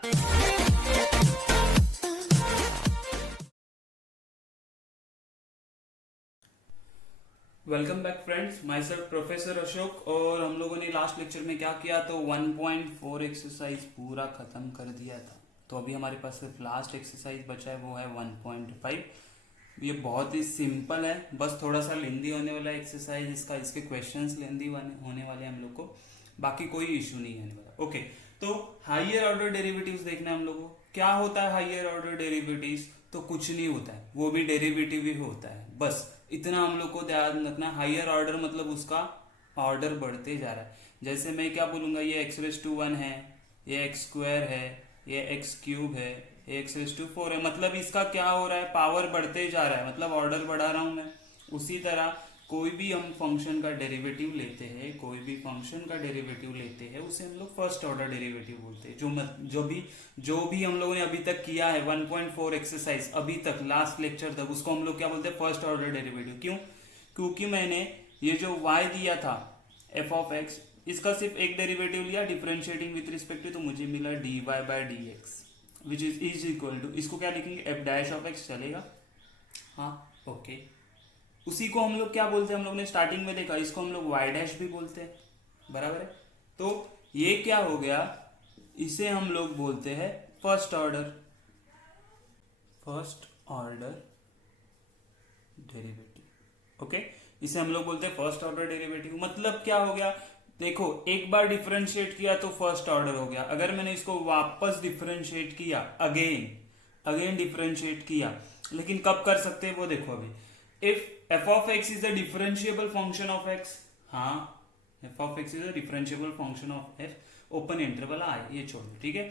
Welcome back friends, my self professor Ashok. और हम लोगों ने लास्ट लेक्चर में क्या किया, तो 1.4 एक्सरसाइज पूरा खत्म कर दिया था। तो अभी हमारे पास सिर्फ लास्ट एक्सरसाइज बचा है, वो है 1.5। ये बहुत ही सिंपल है, बस थोड़ा सा लेंदी होने वाला एक्सरसाइज इसका, इसके क्वेश्चंस लेंदी होने वाले हैं हम लोग को, बाकी कोई इशू नहीं है वाला। ओके, तो हायर ऑर्डर डेरिवेटिव्स देखना है हम लोग को। क्या होता है हायर ऑर्डर डेरिवेटिव्स? तो कुछ नहीं होता है, वो भी डेरिवेटिव ही होता है, बस इतना हम लोग को ध्यान रखना। हायर ऑर्डर मतलब उसका ऑर्डर बढ़ते जा रहा है। जैसे मैं क्या बोलूंगा, ये x⁻1 है, ये x² है, ये x³ है, ये x⁴ है, मतलब इसका क्या हो रहा है, पावर बढ़ते जा रहा है, मतलब ऑर्डर बढ़ा रहा हूं मैं। उसी तरह कोई भी हम फंक्शन का डेरिवेटिव लेते हैं, कोई भी फंक्शन का डेरिवेटिव लेते हैं, उसे हम लोग फर्स्ट ऑर्डर डेरिवेटिव बोलते हैं। जो भी हम लोगों ने अभी तक किया है 1.4 एक्सरसाइज अभी तक, लास्ट लेक्चर तक, उसको हम लोग क्या बोलते हैं, फर्स्ट ऑर्डर डेरिवेटिव। क्यों? क्योंकि मैंने ये जो y दिया था f(x), इसका सिर्फ एक डेरिवेटिव लिया डिफरेंशिएटिंग विथ रिस्पेक्ट टू, तो मुझे मिला dy/dx which is equal to, इसको क्या लिखेंगे, f'(x) चलेगा? हाँ, ओके। उसी को हम लोग क्या बोलते हैं, हम लोग ने स्टार्टिंग में देखा, इसको हम लोग y' भी बोलते हैं, बराबर है। तो ये क्या हो गया, इसे हम लोग बोलते हैं फर्स्ट ऑर्डर डेरिवेटिव। ओके, इसे हम लोग बोलते हैं फर्स्ट ऑर्डर डेरिवेटिव। मतलब क्या हो गया, देखो एक बार डिफरेंशिएट किया तो फर्स्ट ऑर्डर हो गया। अगर मैंने इसको वापस डिफरेंशिएट किया, अगेन डिफरेंशिएट किया, लेकिन कब कर सकते हैं वो देखो। अभी if f(x) is the differentiable function of x, हाँ, f(x) is the differentiable function of f, open interval I, ये छोड़ दो, ठीक है।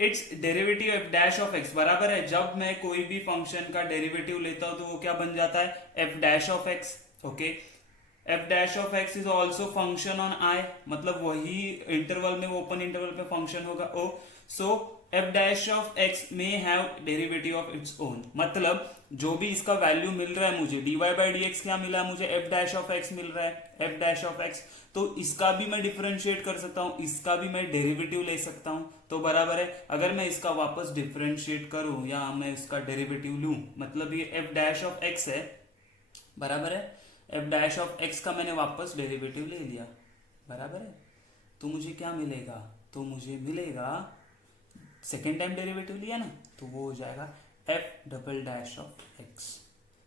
इट्स डेरिवेटिव f'(x) बराबर है, जब मैं कोई भी फंक्शन का डेरिवेटिव लेता हूं तो वो क्या बन जाता है, f'(x). Okay, f'(x) is also function on i, मतलब वही इंटरवल में, ओपन इंटरवल पे फंक्शन होगा o। So f'(x) may have derivative of its own, मतलब जो भी इसका वैल्यू मिल रहा है मुझे, dy/dx क्या मिला है मुझे, f'(x) मिल रहा है, f'(x), तो इसका भी मैं डिफरेंशिएट कर सकता हूं, इसका भी मैं डेरिवेटिव ले सकता हूं, तो बराबर है। अगर मैं इसका वापस डिफरेंशिएट करूं या मैं इसका डेरिवेटिव लूं, मतलब ये f'(x) है, बराबर है, f'(x) का मैंने वापस डेरिवेटिव ले लिया, बराबर है। तो मुझे क्या मिलेगा, तो मुझे मिलेगा, सेकेंड टाइम डेरिवेटिव लिया ना, तो वो हो जाएगा f'(x).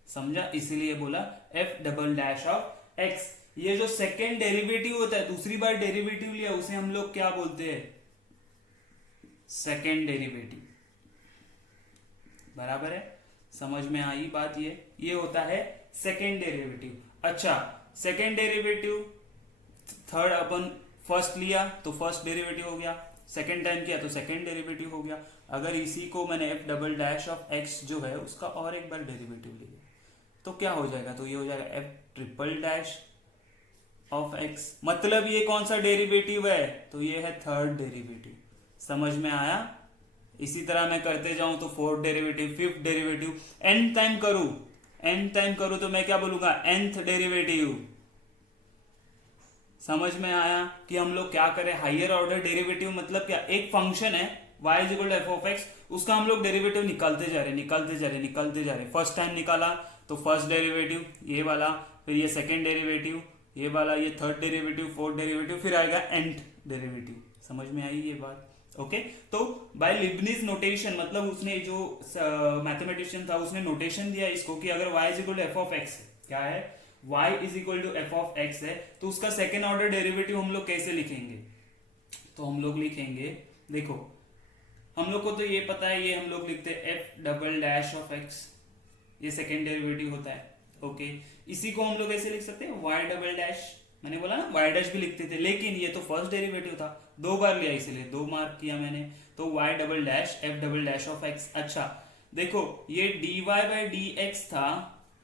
समझा? इसीलिए बोला f'(x). ये जो सेकेंड डेरिवेटिव होता है, दूसरी बार डेरिवेटिव लिया, उसे हम लोग क्या बोलते हैं, सेकेंड डेरिवेटिव, बराबर है। समझ में आई बात? ये होता है सेकेंड डेरिवेटिव। अच्छा, सेकेंड डेरिवेटिव, थर्ड अपन फर्स्ट लिया तो फर्स्ट डेरिवेटिव हो गया, सेकेंड टाइम किया तो सेकेंड डेरिवेटिव हो गया। अगर इसी को मैंने f'(x) जो है उसका और एक बार डेरिवेटिव लिया तो क्या हो जाएगा, तो ये हो जाएगा f'(x), मतलब ये कौन सा डेरिवेटिव है, तो ये है थर्ड डेरिवेटिव। समझ में आया? इसी तरह मैं करते जाऊं तो fourth derivative, fifth derivative, n time करूं तो मैं क्या बोलूंगा, nth डेरिवेटिव। समझ में आया कि हम लोग क्या करें, हायर ऑर्डर डेरिवेटिव मतलब क्या, एक फंक्शन है y=f(x), उसका हम लोग डेरिवेटिव निकालते जा रहे। फर्स्ट टाइम निकाला तो फर्स्ट डेरिवेटिव ये वाला, फिर ये सेकेंड डेरिवेटिव ये वाला, ये थर्ड डेरिवेटिव, फोर्थ डेरिवेटिव, फिर आएगा nth डेरिवेटिव। समझ में आई ये बात? ओके, तो बाय लिबनिज नोटेशन, मतलब उसने जो मैथमेटिशियन था उसने नोटेशन दिया इसको कि अगर y=f(x), क्या है, y=f(x) है, तो उसका सेकेंड ऑर्डर डेरिवेटिव हम लोग कैसे लिखेंगे, तो हम लोग लिखेंगे, देखो हम लोग को तो ये पता है, ये हम लोग लिखते हैं f'(x), ये सेकेंड डेरिवेटिव होता है। ओके, इसी को हम लोग ऐसे लिख सकते हैं y', मैंने बोला ना y' भी लिखते थे, लेकिन ये तो फर्स्ट डेरिवेटिव था, दो बार लिया इसलिए 2 मार्क किया मैंने, तो y', f'(x). अच्छा देखो, ये dy/dx था,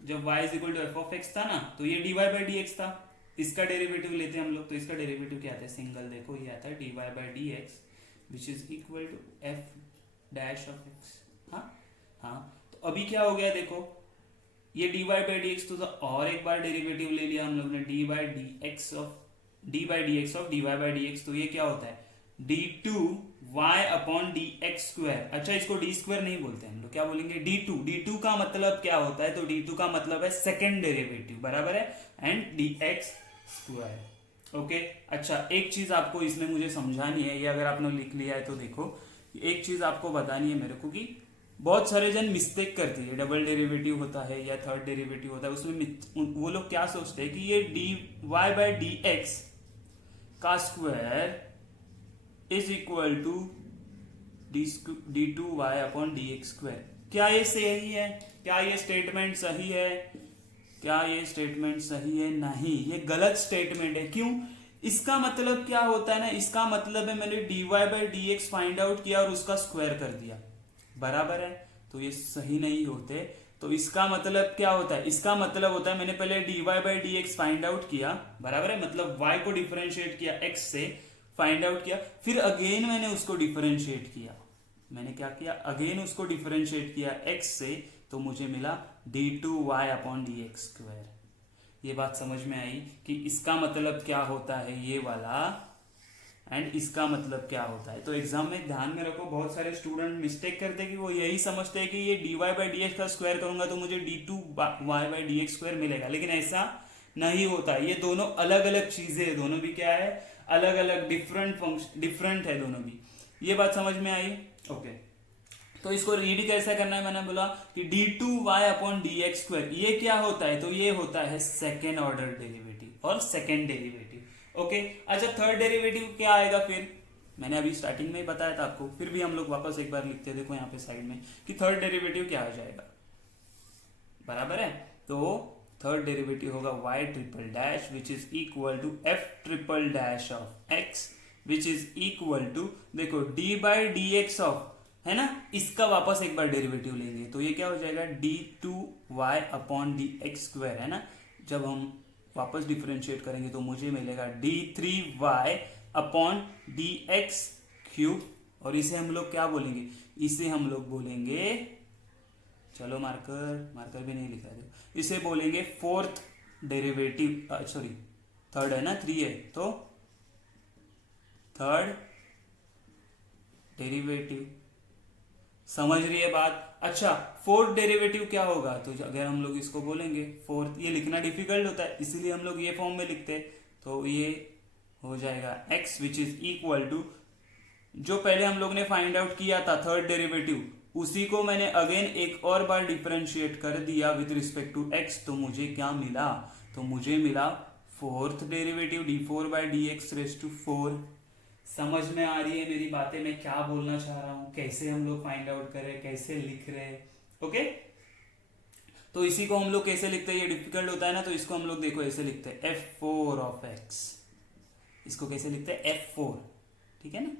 जब y=f(x) था ना, तो ये dy/dx था, इसका डेरिवेटिव लेते हैं हम लोग, तो इसका डेरिवेटिव क्या आता है, सिंगल देखो ये आता है dy/dx which is equal to f'(x). हाँ, तो अभी क्या हो गया, देखो ये dy/dx तो और एक बार डेरिवेटिव ले लिया हम लोग ने, dy/dx ऑफ dy/dx, तो ये क्या होता है, d2 y upon D x square. अच्छा, इसको डी स्क्वायर नहीं बोलते हम लोग, क्या बोलेंगे, डी टू। डी टू का मतलब क्या होता है, तो डी टू का मतलब है सेकेंड डेरिवेटिव, बराबर है, and D x square. Okay. अच्छा, एक चीज आपको इसमें मुझे समझानी है, ये अगर आपने लिख लिया है तो देखो, एक चीज आपको बतानी है मेरे को कि बहुत सारे जन मिस्टेक करते हैं, डबल डेरिवेटिव होता है या थर्ड डेरिवेटिव होता है, उसमें वो लोग क्या सोचते हैं कि ये D Y by D X का square is equal to D two Y upon D x square. क्या ये सही है? क्या ये स्टेटमेंट सही है? क्या ये स्टेटमेंट सही है? नहीं, ये गलत स्टेटमेंट है। क्यों? इसका मतलब क्या होता है ना, इसका मतलब है मैंने D Y by D X find out किया और उसका स्क्वायर कर दिया, बराबर है, तो ये सही नहीं होते। तो इसका मतलब क्या होता है, इसका मतलब होता है मैंने पहले D Y by D X find out किया, बराबर है, मतलब y को डिफरेंशिएट किया x से, फाइंड आउट किया, फिर अगेन मैंने उसको डिफरेंशिएट किया। मैंने क्या किया, अगेन उसको डिफरेंशिएट किया x से, तो मुझे मिला D two Y upon D x square. ये बात समझ में आई कि इसका मतलब क्या होता है ये वाला, एंड इसका मतलब क्या होता है। तो एग्जाम में ध्यान में रखो, बहुत सारे स्टूडेंट मिस्टेक करते हैं कि वो यही समझते हैं कि ये D Y by D X का स्क्वायर करूंगा तो मुझे D two Y by D x square मिलेगा, लेकिन ऐसा नहीं होता। ये दोनों अलग अलग चीजें है, दोनों भी क्या है, अलग अलग डिफरेंट है दोनों भी। ये बात समझ में आई? ओके। तो इसको रीड कैसे करना है, मैंने बोला कि d two Y upon D x square, ये क्या होता है, तो ये होता है सेकेंड ऑर्डर डेरिवेटिव और सेकेंड डेरिवेटिव। ओके। अच्छा, थर्ड डेरिवेटिव क्या आएगा फिर, मैंने अभी स्टार्टिंग में ही बताया था आपको, फिर भी हम लोग वापस एक बार लिखते हैं, देखो यहाँ पे साइड में कि थर्ड डेरिवेटिव क्या आ जाएगा, बराबर है। तो थर्ड डेरिवेटिव होगा y triple dash which is equal to f triple dash of x which is equal to, देखो d by D x of, है ना, इसका वापस एक बार डेरिवेटिव लेंगे तो ये क्या हो जाएगा, d two Y upon D x square, है ना। जब हम वापस डिफरेंशिएट करेंगे तो मुझे मिलेगा d three y upon D x cube, और इसे हम लोग क्या बोलेंगे, इसे हम लोग बोलेंगे, चलो मार्कर भी नहीं लिखा दो, इसे बोलेंगे फोर्थ डेरिवेटिव, सॉरी थर्ड है ना, 3 है तो थर्ड डेरिवेटिव। समझ रही है बात? अच्छा, फोर्थ डेरिवेटिव क्या होगा, तो अगर हम लोग इसको बोलेंगे फोर्थ, ये लिखना डिफिकल्ट होता है इसीलिए हम लोग ये फॉर्म में लिखते हैं, तो ये हो जाएगा x which is equal to, जो पहले हम लोग ने फाइंड आउट किया था थर्ड डेरिवेटिव, उसी को मैंने अगेन एक और बार डिफरेंशिएट कर दिया विद रिस्पेक्ट टू x, तो मुझे क्या मिला, तो मुझे मिला fourth derivative d four by D x raise to 4। समझ में आ रही है मेरी बातें, मैं क्या बोलना चाह रहा हूं, कैसे हम लोग फाइंड आउट कर रहे हैं, कैसे लिख रहे हैं। ओके। तो इसी को हम लोग कैसे लिखते हैं, ये डिफिकल्ट होता है ना, तो इसको हम लोग देखो ऐसे लिखते हैं f4 ऑफ x, इसको कैसे लिखते हैं f4, ठीक है ना,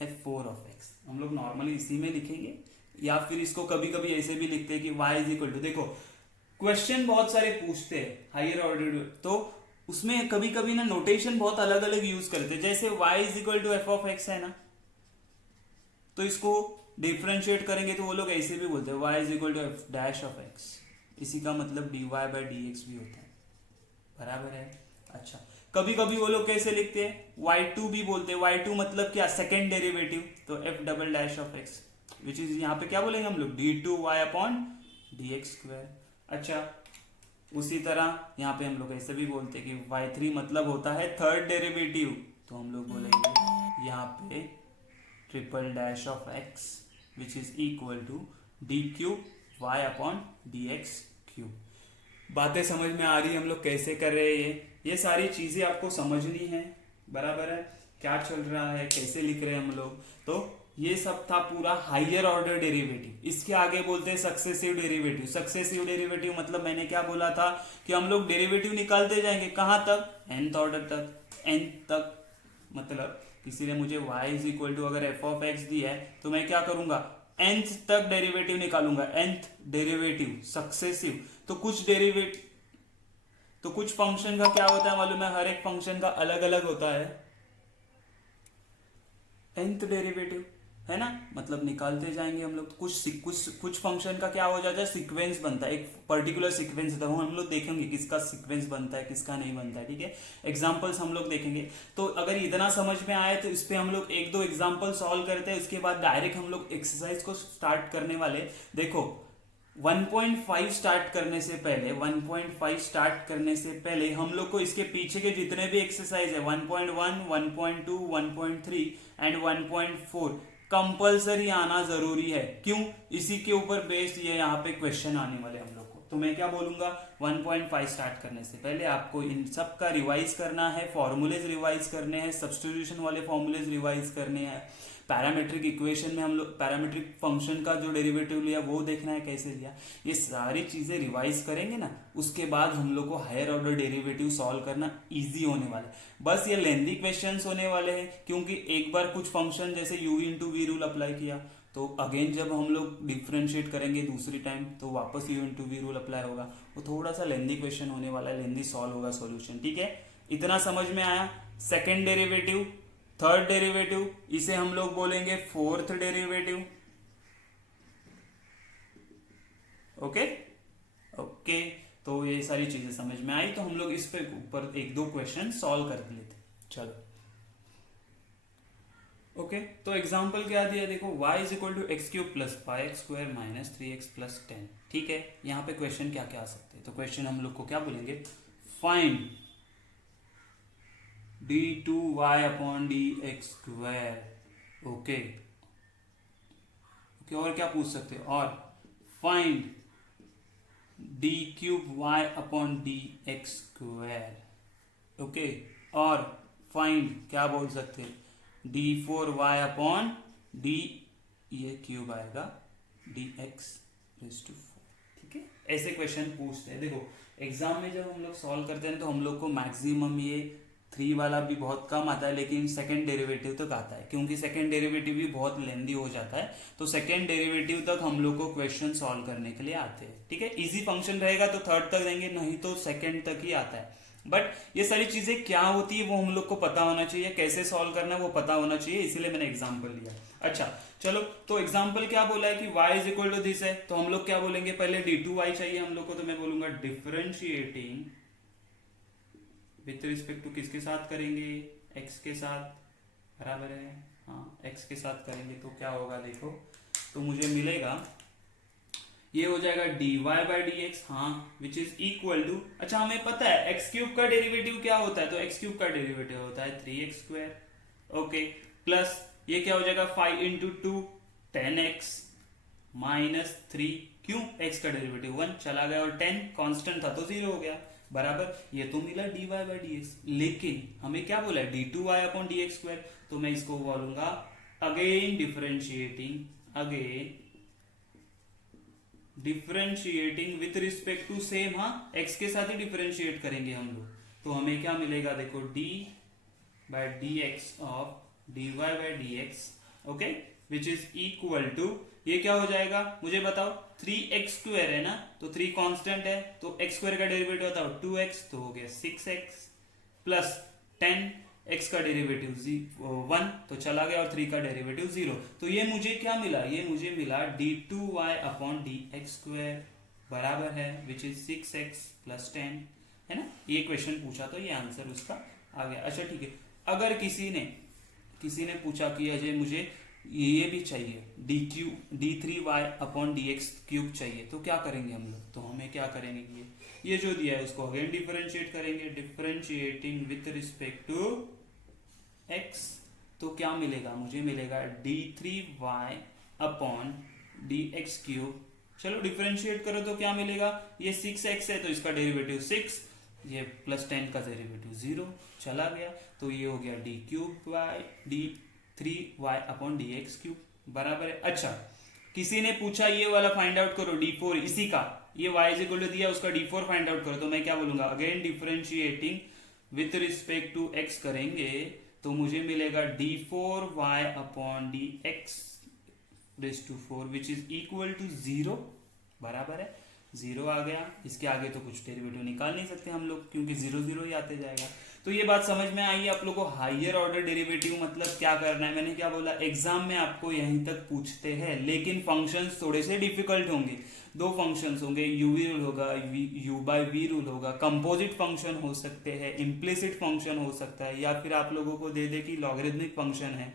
f4 ऑफ x हम लोग नॉर्मली इसी में लिखेंगे, या फिर इसको कभी कभी ऐसे भी लिखते हैं कि y इज इक्वल टू, देखो क्वेश्चन बहुत सारे पूछते हैं हायर ऑर्डर, तो उसमें कभी कभी ना नोटेशन बहुत अलग अलग यूज करते हैं, जैसे y is equal to f of x है ना, तो इसको डिफरेंशिएट करेंगे तो वो लोग ऐसे भी बोलते हैं y is equal to f dash of x, इसी का मतलब d Y by D x भी होता है, बराबर है। अच्छा, कभी कभी वो लोग कैसे लिखते हैं, y2 भी बोलते हैं, y2 मतलब क्या, सेकेंड डेरिवेटिव, तो f double dash of x which is यहाँ पे क्या बोलेंगे हम लोग, d two Y upon D x square. अच्छा, उसी तरह यहाँ पे हम लोग ऐसे भी बोलते हैं कि y3 मतलब होता है थर्ड डेरिवेटिव, तो हम लोग बोलेंगे यहाँ पे triple dash of x which is equal to d cube y upon D x cube. बातें समझ में आ रही है हम लोग कैसे कर रहे हैं, ये सारी चीजें आपको समझनी है, बराबर है, क्या चल रहा है, कैसे लिख रहे हैं हम लोग। तो ये सब था पूरा हायर ऑर्डर डेरिवेटिव। इसके आगे बोलते हैं सक्सेसिव डेरिवेटिव। सक्सेसिव डेरिवेटिव मतलब मैंने क्या बोला था कि हम लोग डेरिवेटिव निकालते जाएंगे, कहां तक, nth ऑर्डर तक, n तक, मतलब इसीलिए मुझे y इज इक्वल टू, अगर f ऑफ x दिया है तो मैं क्या करूंगा, nth तक डेरिवेटिव निकालूंगा, nth डेरिवेटिव सक्सेसिव। तो कुछ फंक्शन का क्या होता है मालूम है, हर एक फंक्शन का अलग अलग होता है nth डेरिवेटिव, है ना, मतलब निकालते जाएंगे हम लोग। कुछ फंक्शन का क्या हो जाता है, सीक्वेंस बनता है, एक पर्टिकुलर सीक्वेंस होता है, वो हम लोग देखेंगे किसका सीक्वेंस बनता है किसका नहीं बनता है, ठीक है। एग्जांपल्स हम लोग देखेंगे। तो अगर इतना समझ में आए तो इस पे हम लोग एक दो एग्जांपल सॉल्व करते हैं, उसके बाद डायरेक्ट हम लोग एक्सरसाइज को स्टार्ट करने वाले। देखो 1.5 स्टार्ट करने से पहले 1.5 स्टार्ट करने से पहले हम लोग को इसके पीछे के जितने भी एक्सरसाइज है 1.1, 1.2, 1.3 एंड 1.4 कंपल्सरी आना जरूरी है। क्यों, इसी के ऊपर बेस्ड ये यहाँ पे क्वेश्चन आने वाले हम लोग को। तो मैं क्या बोलूंगा, 1.5 स्टार्ट करने से पहले आपको इन सब का रिवाइज करना है, फॉर्मूलेज रिवाइज करने हैं, सब्स्टिट्यूशन वाले फॉर्मूलेज रिवाइज करने हैं, पैरामेट्रिक इक्वेशन में हम लोग पैरामेट्रिक फंक्शन का जो डेरिवेटिव लिया वो देखना है कैसे लिया। ये सारी चीजें रिवाइज करेंगे ना, उसके बाद हम लोग को हायर ऑर्डर डेरिवेटिव सॉल्व करना इजी होने वाला है। बस ये लेंथी क्वेश्चंस होने वाले हैं, क्योंकि एक बार कुछ फंक्शन जैसे u into we rule apply किया तो अगेन जब हम लोग डिफ्रेंशिएट करेंगे दूसरी टाइम तो वापस u into we rule apply होगा। वो थोड़ा सा लेंथी क्वेश्चन होने वाला है, लेंथी सॉल्व होगा सॉल्यूशन, ठीक है। इतना समझ में आया। सेकेंड डेरिवेटिव, थर्ड डेरिवेटिव, इसे हम लोग बोलेंगे फोर्थ डेरिवेटिव। ओके ओके, तो ये सारी चीजें समझ में आई। तो हम लोग इस पे ऊपर एक दो क्वेश्चन सॉल्व कर लेते। चलो ओके, तो एग्जांपल क्या दिया, देखो y is equal to x cube plus 5x square minus 3x plus 10, ठीक है। यहाँ पे क्वेश्चन क्या क्या आ सकते हैं, तो क्वेश्चन हम लोग को क्या बोलेंगे, find d2y upon D x square. Okay okay, और क्या पूछ सकते हैं, और find d cube y upon D x square. Okay, और फाइंड क्या बोल सकते हैं, d four y upon d, ये क्यूब आएगा डी एक्स रेज टू 4, ठीक है। ऐसे क्वेश्चन पूछते हैं। देखो एग्जाम में जब हम लोग सॉल्व करते हैं तो हम लोग को मैक्सिमम ये 3 वाला भी बहुत कम आता है, लेकिन सेकंड डेरिवेटिव तक आता है, क्योंकि सेकंड डेरिवेटिव भी बहुत लेंदी हो जाता है। तो सेकंड डेरिवेटिव तक हम लोग को क्वेश्चन सॉल्व करने के लिए आते हैं, ठीक है। इजी फंक्शन रहेगा तो थर्ड तक देंगे, नहीं तो सेकंड तक ही आता है। बट ये सारी चीजें क्या होती है वो हम लोग को पता होना चाहिए, कैसे सॉल्व करना है वो पता होना चाहिए, इसीलिए मैंने एग्जाम्पल लिया। अच्छा चलो, तो एग्जाम्पल क्या बोला है कि y is equal to this है, तो हम लोग क्या बोलेंगे, पहले d2y चाहिए हम लोग को, तो मैं बोलूंगा डिफरेंशिएटिंग विथ रिस्पेक्ट टू किसके साथ करेंगे, x के साथ, बराबर है, हाँ x के साथ करेंगे तो क्या होगा, देखो तो मुझे मिलेगा, ये हो जाएगा dy बाई डी एक्स, हाँ विच इज इक्वल टू, अच्छा हमें पता है एक्स क्यूब का डेरिवेटिव क्या होता है, तो एक्स क्यूब का डेरिवेटिव होता है 3x स्क्वायर। ओके, प्लस ये क्या हो जाएगा 5 इंटू 2 10x माइनस 3, क्यों, x का डेरिवेटिव 1 चला गया और 10 कांस्टेंट था तो 0 हो गया, बराबर। ये तो मिला dy बाई डी एक्स, लेकिन हमें क्या बोला है d2y upon D x square, तो मैं इसको बोलूंगा again differentiating with respect to same, हाँ x के साथ ही डिफरेंशिएट करेंगे हम लोग, तो हमें क्या मिलेगा, देखो d by D x of dy by D x, okay, which is equal to, ये क्या हो जाएगा मुझे बताओ, 3x स्क्वायर है ना, तो 3 कांस्टेंट है, तो x स्क्वायर का डेरिवेटिव बताओ 2x, तो हो गया 6x प्लस 10, x का डेरिवेटिव 1 तो चला गया और 3 का डेरिवेटिव 0, तो ये मुझे क्या मिला, ये मुझे मिला d2y upon D x square बराबर है विच इज 6x प्लस 10, है ना। ये क्वेश्चन पूछा तो ये आंसर उसका आ गया। अच्छा ठीक है, अगर किसी ने पूछा कि अजय मुझे ये भी चाहिए d3y upon D x cube चाहिए, तो क्या करेंगे हम लोग, तो हमें क्या करेंगे, ये जो दिया है उसको अगेन डिफरेंशिएट करेंगे, differentiating with respect to x, तो क्या मिलेगा, मुझे मिलेगा d3y upon D x cube, चलो डिफरेंशिएट करो तो क्या मिलेगा, ये 6x है तो इसका डेरिवेटिव 6, ये प्लस 10 का डेरिवेटिव 0 चला गया, तो ये हो गया D cube by d3y upon D x cube बराबर है। अच्छा किसी ने पूछा ये वाला फाइंड आउट करो d4, इसी का ये y इज इक्वल टू दिया उसका d4 फाइंड आउट करो, तो मैं क्या बोलूंगा, again differentiating with respect to x करेंगे तो मुझे मिलेगा d4y upon D x raise to 4 which is equal to 0 बराबर है जीरो आ गया, इसके आगे तो कुछ डेरिवेटिव निकाल नहीं सकते हम लोग क्योंकि जीरो जीरो ही आते जाएगा। तो ये बात समझ में आई आप लोगों को। हायर ऑर्डर डेरिवेटिव मतलब क्या करना है, मैंने क्या बोला, एग्जाम में आपको यहीं तक पूछते हैं, लेकिन फंक्शंस थोड़े से डिफिकल्ट होंगे। दो फंक्शंस होंगे, यूवी रूल होगा, यू बाय वी रूल होगा, कंपोजिट फंक्शन हो सकते हैं, इम्प्लिसिट फंक्शन हो सकता है, या फिर आप लोगों को दे दे कि लॉगरिथमिक फंक्शन है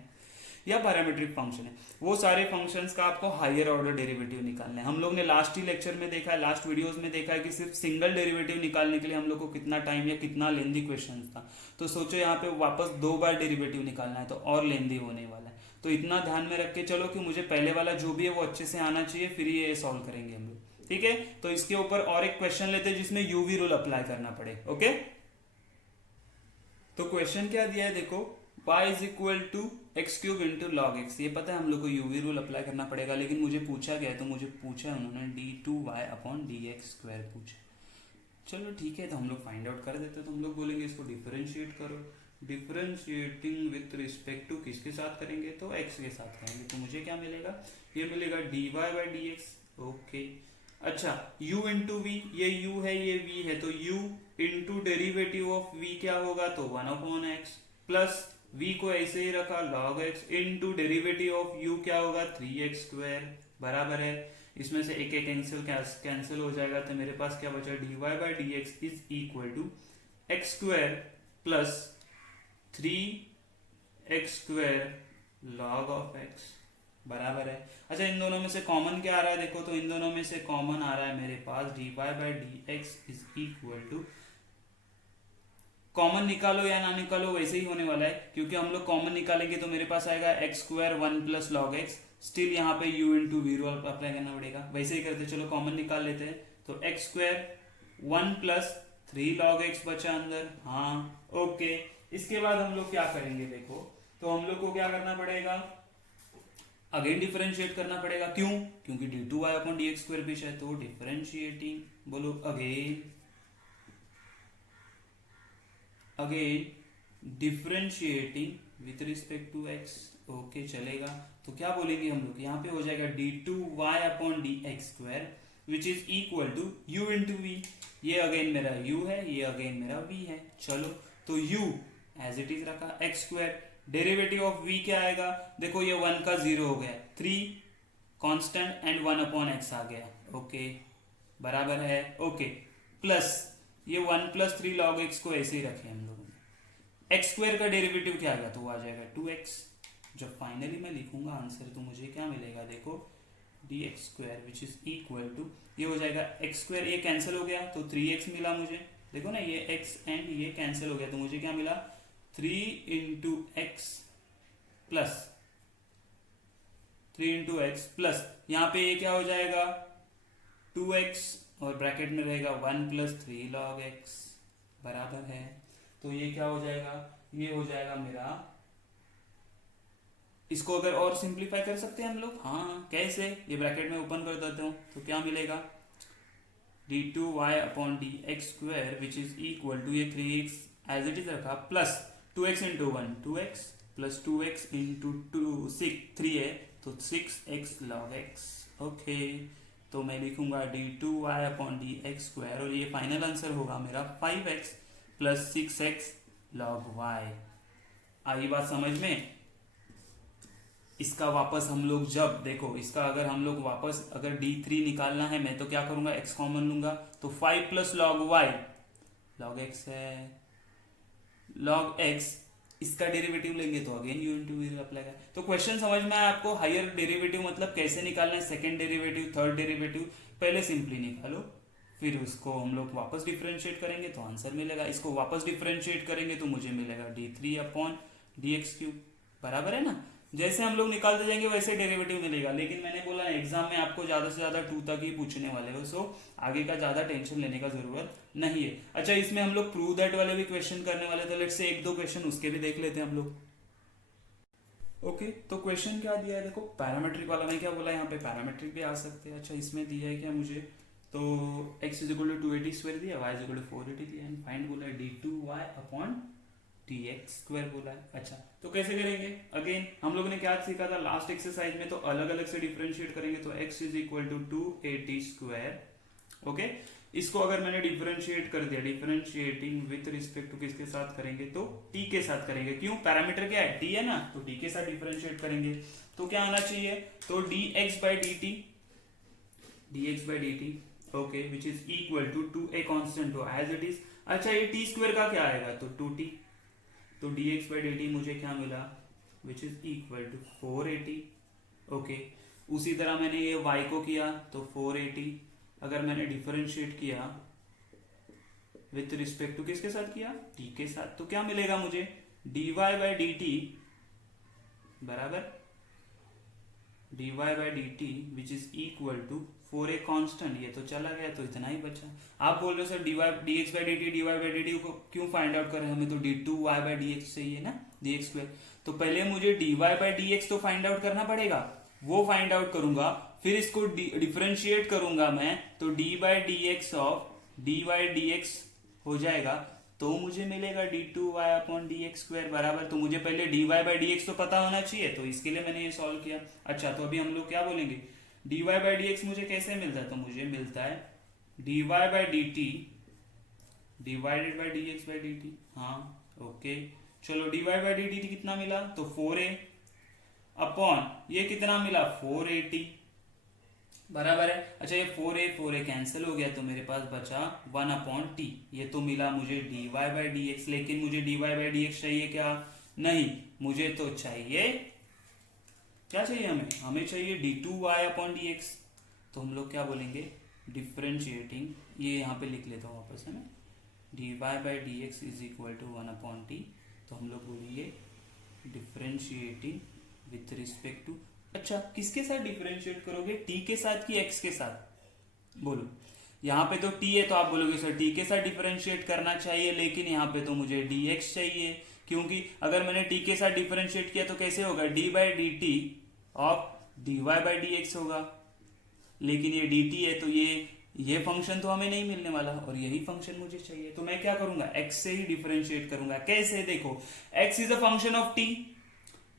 या पैरामीट्रिक फंक्शन है। वो सारे फंक्शंस का आपको हायर ऑर्डर डेरिवेटिव निकालना है। हम लोग ने लास्ट ही लेक्चर में देखा है, लास्ट वीडियोस में देखा है कि सिर्फ सिंगल डेरिवेटिव निकालने के लिए हम लोग को कितना टाइम या कितना लेंदी क्वेश्चन था। तो सोचो यहाँ पे वापस 2 बार डेरिवेटिव निकालना है तो और लेंदी होने वाला है। तो इतना ध्यान में रख के चलो कि मुझे पहले वाला जो भी है वो अच्छे से आना चाहिए, फिर ये सॉल्व करेंगे हम लोग। ठीक है, तो इसके ऊपर और एक क्वेश्चन लेते हैं जिसमें यूवी रूल अप्लाई करना पड़े। ओके, तो क्वेश्चन क्या दिया है देखो, y is equal to x cube into log x. ये पता है हम लोग को यूवी रूल अप्लाई करना पड़ेगा, लेकिन मुझे पूछा गया तो मुझे पूछा उन्होंने d2y upon D x square पूछा। चलो ठीक है, तो हम लोग फाइंड आउट कर देते। तो हम लोग बोलेंगे इसको डिफरेंशिएट करो। डिफरेंशिएटिंग विथ रिस्पेक्ट टू किसके साथ करेंगे, तो x के साथ करेंगे। तो मुझे क्या मिलेगा, ये मिलेगा dy by D x. Okay, अच्छा u इंटू वी, ये u है ये v है, तो u into derivative of v क्या होगा, तो 1/x प्लस v को ऐसे ही रखा log x into derivative of u क्या होगा 3x स्क्वायर बराबर है। इसमें से एक एक कैंसिल हो जाएगा, तो मेरे पास क्या बचा, dy by D x is equal to x square plus 3x square log of x बराबर है। अच्छा, इन दोनों में से कॉमन क्या आ रहा है देखो, तो इन दोनों में से कॉमन आ रहा है मेरे पास dy by D x is equal to, common निकालो या ना निकालो वैसे ही होने वाला है, क्योंकि हम लोग कॉमन निकालेंगे तो मेरे पास आएगा x square 1 plus log x. Still यहाँ पे u into we rule apply करना पड़ेगा, वैसे ही करते। चलो कॉमन निकाल लेते हैं, तो x square 1 plus 3 log x बचा अंदर। हाँ ओके, इसके बाद हम लोग क्या करेंगे देखो, तो हम लोग को क्या करना पड़ेगा, अगेन डिफरेंशिएट करना पड़ेगा। क्यों, क्योंकि d2y upon D x square भी है, तो डिफरेंशिएटिंग, बोलो again differentiating with respect to x। Okay चलेगा, तो क्या बोलेंगे हम लोग, यहाँ पे हो जाएगा d2y upon D x square which is equal to u into v. ये अगेन मेरा u है, ये अगेन मेरा v है। चलो, तो u एज इट इज रखा, x square, derivative of v क्या आएगा, देखो ये 1 का 0 हो गया, 3 कांस्टेंट एंड 1 अपॉन x आ गया। ओके बराबर है, ओके प्लस ये 1 प्लस 3 लॉग एक्स को ऐसे ही रखे हम लोगों ने। एक्स स्क्वायर का डेरिवेटिव क्या आ गया, तो वो आ जाएगा 2x। जब फाइनली मैं लिखूंगा आंसर तो मुझे क्या मिलेगा देखो, d x square which is equal to, ये हो जाएगा एक्स स्क्वायर, ये कैंसिल हो गया तो 3x मिला मुझे। देखो ना, ये x एंड ये कैंसिल हो गया, तो मुझे क्या मिला 3 into x plus 3 into x plus यहाँ पे ये क्या हो जाएगा 2x और ब्रैकेट में रहेगा 1 प्लस 3 लॉग एक्स बराबर है। तो ये क्या हो जाएगा, ये हो जाएगा मेरा, इसको अगर और सिंप्लीफाई कर सकते हैं हम लोग। हाँ कैसे, ये ब्रैकेट में ओपन कर देता हूं, तो क्या मिलेगा d2y upon D x square which is equal to, ये 3x एज इट इज रखा plus 2x into 1 2x plus 2x into 3 है तो 6x लॉग x। ओके, तो मैं लिखूंगा d2y upon D x square, और ये फाइनल आंसर होगा मेरा 5x plus 6x log y। आई बात समझ में। इसका वापस हम लोग जब देखो, इसका अगर हम लोग वापस अगर d3 निकालना है, मैं तो क्या करूंगा x कॉमन लूंगा, तो 5 plus log y log x है, लॉग x इसका डेरिवेटिव लेंगे तो again u into v apply कर। तो क्वेश्चन समझ में आया आपको, हायर डेरिवेटिव मतलब कैसे निकालना है, सेकंड डेरिवेटिव थर्ड डेरिवेटिव, पहले सिंपली निकालो, फिर उसको हम लोग वापस डिफरेंशिएट करेंगे तो आंसर मिलेगा। इसको वापस डिफरेंशिएट करेंगे तो मुझे मिलेगा d3 upon D x cube बराबर है ना। जैसे हम लोग निकालते जाएंगे वैसे डेरिवेटिव मिलेगा, लेकिन मैंने बोला एग्जाम में आपको ज्यादा से ज्यादा 2 तक ही पूछने वाले हो, सो आगे का ज्यादा टेंशन लेने का जरूरत नहीं है। अच्छा, इसमें हम लोग प्रूव दैट वाले भी क्वेश्चन करने वाले थे, लेट्स से 1-2 क्वेश्चन उसके भी देख लेते हैं हम लोग। ओके, तो क्वेश्चन क्या दिया है देखो, पैरामेट्रिक वाला में क्या बोला, यहाँ पे पैरामेट्रिक भी आ सकते हैं। अच्छा, इसमें दिया है क्या मुझे, तो x is equal to 280 square दिया, y इज इक्वल टू 480 दिया, एंड फाइंड बोला है d2y upon D x square बोला है। अच्छा, तो कैसे करेंगे, अगेन हम लोगों ने क्या सीखा था लास्ट एक्सरसाइज में, तो अलग अलग से डिफरेंशिएट करेंगे। तो x is equal to 280 square okay, इसको अगर मैंने डिफरेंशिएट कर दिया, डिफरेंशिएटिंग विथ रिस्पेक्ट टू किसके साथ करेंगे, तो टी के साथ करेंगे। क्यों, पैरामीटर क्या है, टी है ना, तो टी के साथ डिफरेंशिएट करेंगे तो क्या आना चाहिए, तो dx by d t, okay, which is equal to a constant हो एज इट इज। अच्छा, ये टी स्क्वायर का क्या आएगा, तो 2t, तो dx बाई डी टी मुझे क्या मिला, which is equal to 480। Okay, उसी तरह मैंने ये y को किया तो 480, अगर मैंने डिफरेंशिएट किया विथ रिस्पेक्ट टू किसके साथ किया, t के साथ, तो क्या मिलेगा मुझे, dy बाई डी टी बराबर dy by d t which is equal to 4a constant, ये तो चला गया तो इतना ही बचा। आप बोल रहे हो sir dx by d T dy by d T को क्यों फाइंड आउट कर रहे हैं, हमें तो d2y बाई dx चाहिए ना, dx स्क्वायर, तो पहले मुझे dy बाई dx तो फाइंड आउट करना पड़ेगा, वो फाइंड आउट करूंगा, फिर इसको डिफरेंशिएट करूंगा मैं, तो d by D x of dy dx हो जाएगा, तो मुझे मिलेगा d2y अपॉन dx स्क्वायर बराबर, तो मुझे पहले dy बाई dx तो पता होना चाहिए, तो इसके लिए मैंने ये सॉल्व किया। अच्छा, तो अभी हम लोग क्या बोलेंगे, dy बाई dx मुझे कैसे मिलता है, तो मुझे मिलता है dy by dt divided by dx by dt। हाँ, ओके, चलो dy बाई dt कितना मिला, तो 4a अपॉन ये कितना मिला, 480 बराबर है। अच्छा, ये 4a कैंसिल हो गया तो मेरे पास बचा 1 अपॉन टी, ये तो मिला मुझे dy बाई dx, लेकिन मुझे dy बाई dx चाहिए क्या, नहीं, मुझे तो चाहिए, क्या चाहिए हमें चाहिए d2y अपॉन dx, तो हम लोग क्या बोलेंगे, डिफरेंशिएटिंग, ये यहाँ पे लिख लेता हूँ वापस है ना, dy by dx is equal to 1 upon t, तो हम लोग बोलेंगे डिफरेंशिएटिंग विथ रिस्पेक्ट टू, अच्छा किसके साथ डिफरेंशिएट करोगे, t के साथ कि x के साथ, बोलो, यहाँ पे तो t है तो आप बोलोगे सर t के साथ डिफरेंशिएट करना चाहिए, लेकिन यहाँ पे तो मुझे dx चाहिए, क्योंकि अगर मैंने t के साथ डिफरेंशिएट किया तो कैसे होगा, d by d T of dy by dx होगा, लेकिन ये dt है तो ये फंक्शन तो हमें नहीं मिलने वाला, और यही फंक्शन मुझे चाहिए, तो मैं क्या करूंगा, x से ही डिफरेंशिएट करूंगा। कैसे, देखो x is a function of t,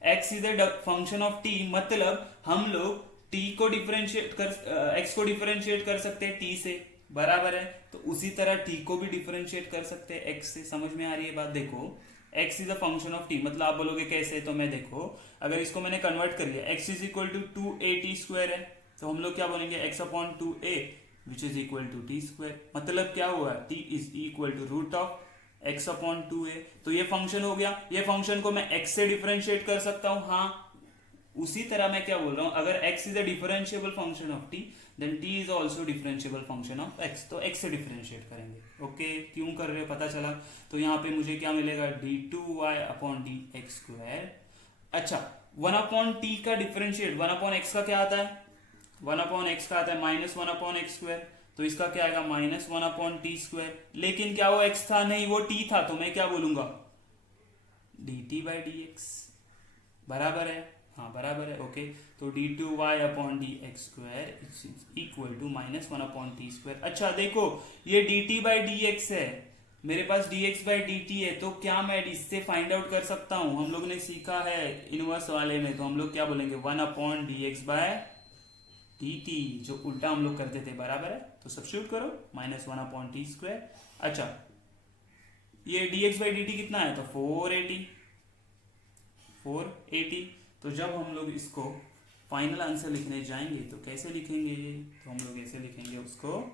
x is a function of t, मतलब हम लोग t को डिफरेंशिएट कर x को डिफरेंशिएट कर सकते हैं t से, बराबर है, तो उसी तरह t को भी डिफरेंशिएट कर सकते हैं x से। समझ में आ रही है बात, देखो x is a function of t, मतलब आप बोलोगे कैसे, तो मैं देखो अगर इसको मैंने कन्वर्ट कर लिया, x is equal to 2a square है, तो हम लोग क्या बोलेंगे, x upon 2a which is equal to t square, मतलब क्या हुआ, t is equal to root of x upon 2a, तो ये फंक्शन हो गया, ये फंक्शन को मैं x से डिफरेंशिएट कर सकता हूं, हाँ, उसी तरह मैं क्या बोल रहा हूं, अगर x is a differentiable function of t then t is also differentiable function of x, तो x से डिफरेंशिएट करेंगे। ओके, क्यों कर रहे हो पता चला, तो यहाँ पे मुझे क्या मिलेगा, d2y अपॉन dx स्क्वायर। अच्छा, 1 अपॉन t का डिफरेंशिएट 1 अपॉन x का क्या आता है, 1 अपॉन एक्स का आता है माइनस 1 अपॉन एक्स स्क्वायर, तो इसका क्या आएगा, माइनस 1 अपॉन टी स्क्वायर, लेकिन क्या वो x था, नहीं वो t था, तो मैं क्या बोलूंगा, dt बाई डी एक्स बराबर है, हाँ बराबर है, ओके, तो d2y upon D x square equal to minus 1 upon t square. अच्छा देखो, ये dt बाई डी एक्स है, मेरे पास dx बाई डी टी है, तो क्या मैं इससे फाइंड आउट कर सकता हूं, हम लोग ने सीखा है इनवर्स वाले में, तो हम लोग क्या बोलेंगे, 1 upon D x by d t, जो उल्टा हम लोग करते थे, बराबर है, तो सब्स्टिट्यूट करो, माइनस 1 अपॉन टी स्क्वायर। अच्छा, ये dx बाई डी टी कितना है, तो 480, तो जब हम लोग इसको फाइनल आंसर लिखने जाएंगे तो कैसे लिखेंगे, तो हम लोग ऐसे लिखेंगे उसको,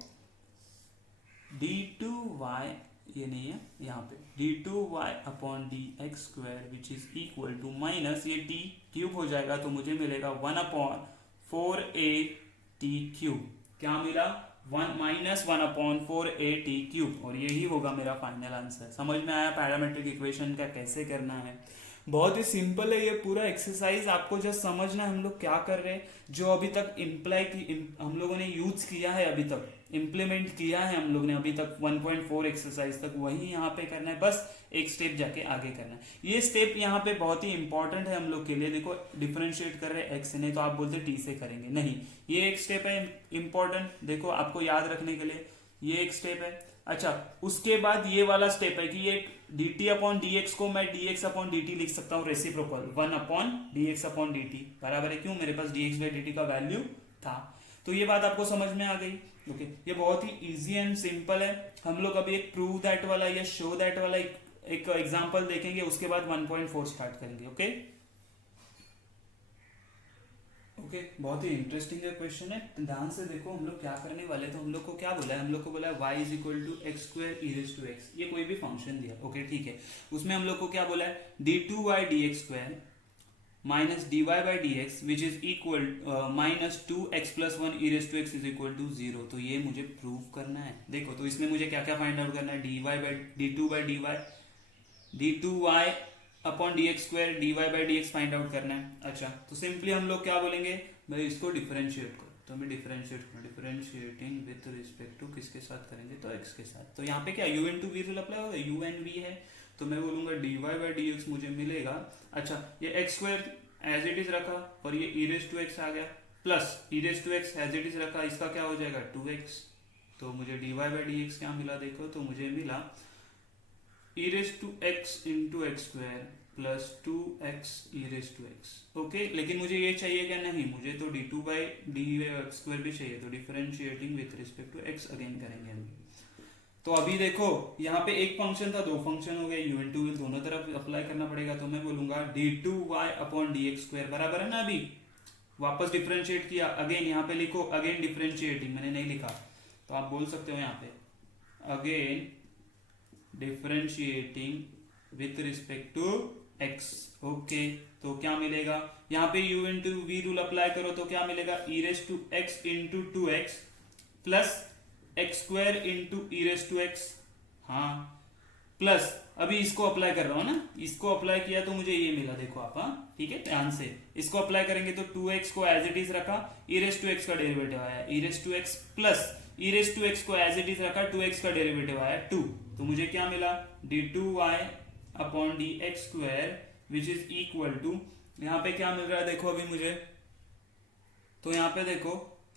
d2y, ये नहीं है यहाँ पे, d2y upon D x square which is equal to minus ये t क्यूब हो जाएगा, तो मुझे मिलेगा 1 अपॉन 4at क्यूब, क्या मिला, 1 माइनस 1 अपॉन 4at क्यूब, और यही होगा मेरा फाइनल आंसर। समझ में आया पैरामेट्रिक इक्वेशन का कैसे करना है, बहुत ही सिंपल है ये पूरा एक्सरसाइज, आपको जस्ट समझना है हम लोग क्या कर रहे हैं, जो अभी तक हम लोगों ने यूज किया है, अभी तक इम्प्लीमेंट किया है हम लोग ने अभी तक 1.4 एक्सरसाइज तक, वही यहाँ पे करना है, बस एक स्टेप जाके आगे करना है। ये स्टेप यहाँ पे बहुत ही इंपॉर्टेंट है हम लोग के लिए, देखो डिफरेंशिएट कर रहे हैं एक्स से, नहीं तो आप बोलते टी से करेंगे, नहीं, ये एक स्टेप है इंपॉर्टेंट, देखो आपको याद रखने के लिए ये एक स्टेप है। अच्छा, उसके बाद ये वाला स्टेप है कि ये dt अपॉन dx को मैं dx अपॉन dt लिख सकता हूँ reciprocal, 1 upon dx upon dt बराबर है, क्यों, मेरे पास dx बाई dt का वैल्यू था, तो ये बात आपको समझ में आ गई। ओके ये बहुत ही इजी एंड सिंपल है। हम लोग अभी एक प्रूव दैट वाला या शो दैट वाला एक एग्जांपल देखेंगे, उसके बाद 1.4 स्टार्ट करेंगे। ओके ओके बहुत ही इंटरेस्टिंग क्वेश्चन है, तो ध्यान से देखो। हम लोग क्या करने वाले, तो हम लोग को क्या बोला है, हम लोग को बोला है y is equal to x square e raise to x. ये कोई भी फंक्शन दिया, ओके ठीक है। उसमें हम लोग को क्या बोला है, d2y dx square minus dy by D x which is equal माइनस 2x plus one e raise to x is equal to 0। तो ये मुझे प्रूव करना है। देखो तो इसमें मुझे क्या क्या फाइंड आउट करना है, d2 y upon D x square dy by D X find out करना है। अच्छा तो सिंपली हम लोग क्या बोलेंगे भाई, इसको डिफरेंशिएट करो। तो हमें डिफरेंशिएटिंग विथ रिस्पेक्ट टू किसके साथ करेंगे, तो x के साथ। तो यहाँ पे क्या u into we rule apply होगा, u एंड v है, तो मैं बोलूंगा dy बाई डी एक्स मुझे मिलेगा। अच्छा ये x square as it is रखा और ये ई रेज टू एक्स आ गया, plus e raise to x as it is रखा, इसका क्या हो जाएगा 2x। तो मुझे dy बाई डी एक्स क्या मिला, देखो तो मुझे मिला e raise to x into x square plus 2x e raise to x. Okay लेकिन मुझे ये चाहिए क्या, नहीं मुझे तो d2 by D x square भी चाहिए। तो differentiating with respect to x again करेंगे हम। तो अभी देखो यहाँ पे एक फंक्शन था, दो फंक्शन हो गए, u इंटू दोनों तरफ अप्लाई करना पड़ेगा। तो मैं बोलूंगा d2y upon D x square बराबर है ना। अभी वापस डिफरेंशिएट किया, अगेन यहाँ पे लिखो अगेन डिफरेंशिएटिंग, मैंने नहीं लिखा तो आप बोल सकते हो यहाँ पे again differentiating with respect to x। Okay तो क्या मिलेगा, यहाँ पे u into we rule apply करो तो क्या मिलेगा, e raise to x into two x plus x square into e raise to x. हाँ प्लस अभी इसको अप्लाई कर रहा हूं ना, इसको अप्लाई किया तो मुझे ये मिला, देखो आप। हाँ ठीक है ध्यान से इसको अप्लाई करेंगे तो 2x को एज इट इज रखा, ई रेज टू एक्स का डेरिवेटिव आया e raise to x, plus e raise to x को एज इट इज रखा, 2x का डेरिवेटिव आया 2। तो मुझे क्या मिला, d2y upon D x square which is equal to, यहाँ पे क्या मिल रहा है देखो अभी मुझे, तो यहाँ पे देखो।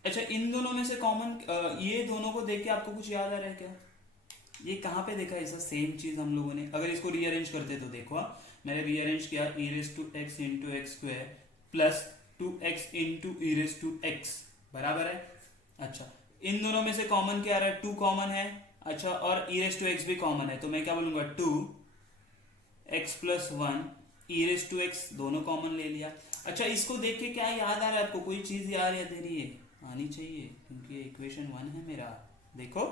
अच्छा इन दोनों में से कॉमन, ये दोनों को देख के आपको कुछ याद आ रहा है क्या, ये कहाँ पे देखा ऐसा सेम चीज हम लोगों ने। अगर इसको रीअरेंज करते तो देखो, मैंने रीअरेंज किया e raise to x into x square plus 2x into e raise to x बराबर है। अच्छा इन दोनों में से कॉमन क्या आ रहा है, 2 कॉमन है। अच्छा और ई रेज टू एक्स भी कॉमन है, तो मैं क्या बोलूंगा 2x plus 1 e raise to x, दोनों कॉमन ले लिया। अच्छा इसको देख के क्या याद आ रहा है आपको, कोई चीज याद है तेरी ये आनी चाहिए क्योंकि इक्वेशन 1 है मेरा। देखो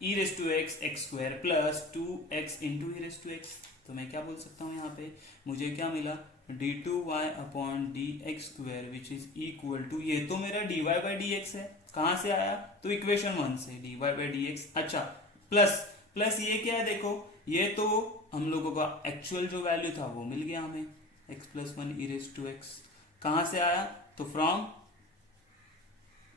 e raise to x x square plus 2x into e raise to x. तो मैं क्या बोल सकता हूँ यहाँ पे, मुझे क्या मिला d2y upon D x square which is equal to, ये तो मेरा dy बाई डी एक्स है, कहाँ से आया तो इक्वेशन 1 से dy बाई डी एक्स। अच्छा प्लस ये क्या है देखो, ये तो हम लोगों का एक्चुअल जो वैल्यू था वो मिल गया हमें, x plus 1 e raise to x. कहाँ से आया, तो फ्रॉम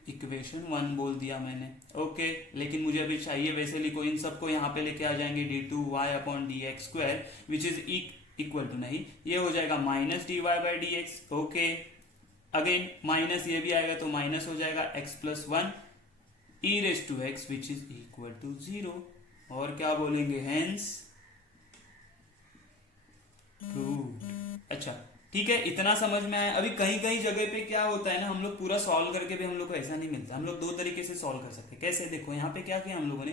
इक्वेशन 1 बोल दिया मैंने। ओके लेकिन मुझे अभी चाहिए, वैसे लिखो इन सबको यहाँ पे लेके आ जाएंगे d2y upon D x square which is equal to, नहीं ये हो जाएगा minus dy by D x. Okay again minus ये भी आएगा तो माइनस हो जाएगा x plus 1 e raise to x which is equal to 0। और क्या बोलेंगे, हेंस प्रूव्ड। अच्छा ठीक है इतना समझ में आया। अभी कहीं कहीं जगह पे क्या होता है ना, हम लोग पूरा सॉल्व करके भी हम लोग को ऐसा नहीं मिलता, हम लोग दो तरीके से सॉल्व कर सकते हैं। कैसे, देखो यहाँ पे क्या किया हम लोगों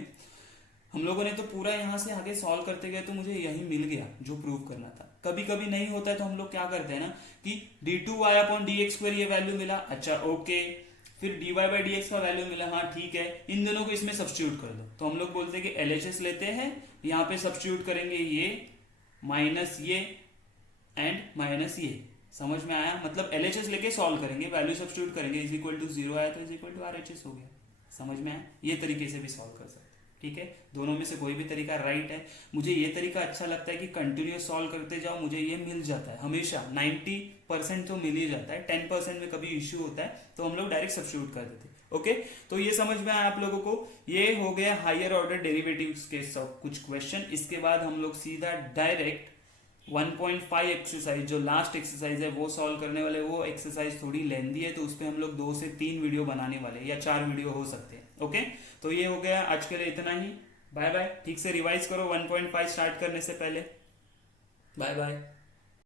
ने तो पूरा यहाँ से आगे सॉल्व करते गए तो मुझे यही मिल गया जो प्रूव करना था। कभी कभी नहीं होता है तो हम लोग क्या करते हैं ना कि d2y upon D x square ये वैल्यू मिला, अच्छा ओके, फिर dy बाई डी एक्स का वैल्यू मिला, हाँ ठीक है, इन दोनों को इसमें सब्स्टिट्यूट कर दो। तो हम लोग बोलते हैं कि LHS लेते हैं, यहाँ पे सब्स्टिट्यूट करेंगे ये माइनस ये एंड माइनस ये। समझ में आया, मतलब LHS लेके सॉल्व करेंगे, वैल्यू सब्स्टिट्यूट करेंगे, इज इक्वल टू 0 आया तो इज इक्वल टू RHS हो गया। समझ में आया, ये तरीके से भी सॉल्व कर सकते हैं। ठीक है, दोनों में से कोई भी तरीका राइट है। मुझे ये तरीका अच्छा लगता है कि कंटिन्यूस सॉल्व करते जाओ, मुझे ये मिल जाता है हमेशा, 90% तो मिल ही जाता है, 10% में कभी इश्यू होता है तो हम लोग डायरेक्ट सब्स्टिट्यूट कर देते हैं। ओके तो ये समझ में आया आप लोगों को, ये हो गया हायर ऑर्डर डेरिवेटिव्स के सब कुछ क्वेश्चन। इसके बाद हम लोग सीधा डायरेक्ट 1.5 एक्सरसाइज, जो लास्ट एक्सरसाइज है वो सॉल्व करने वाले। वो एक्सरसाइज थोड़ी लेंदी है तो उस पर हम लोग 2 से 3 वीडियो बनाने वाले हैं, या 4 वीडियो हो सकते हैं। ओके तो ये हो गया आज के लिए, इतना ही। बाय बाय, ठीक से रिवाइज करो 1.5 स्टार्ट करने से पहले। Bye bye.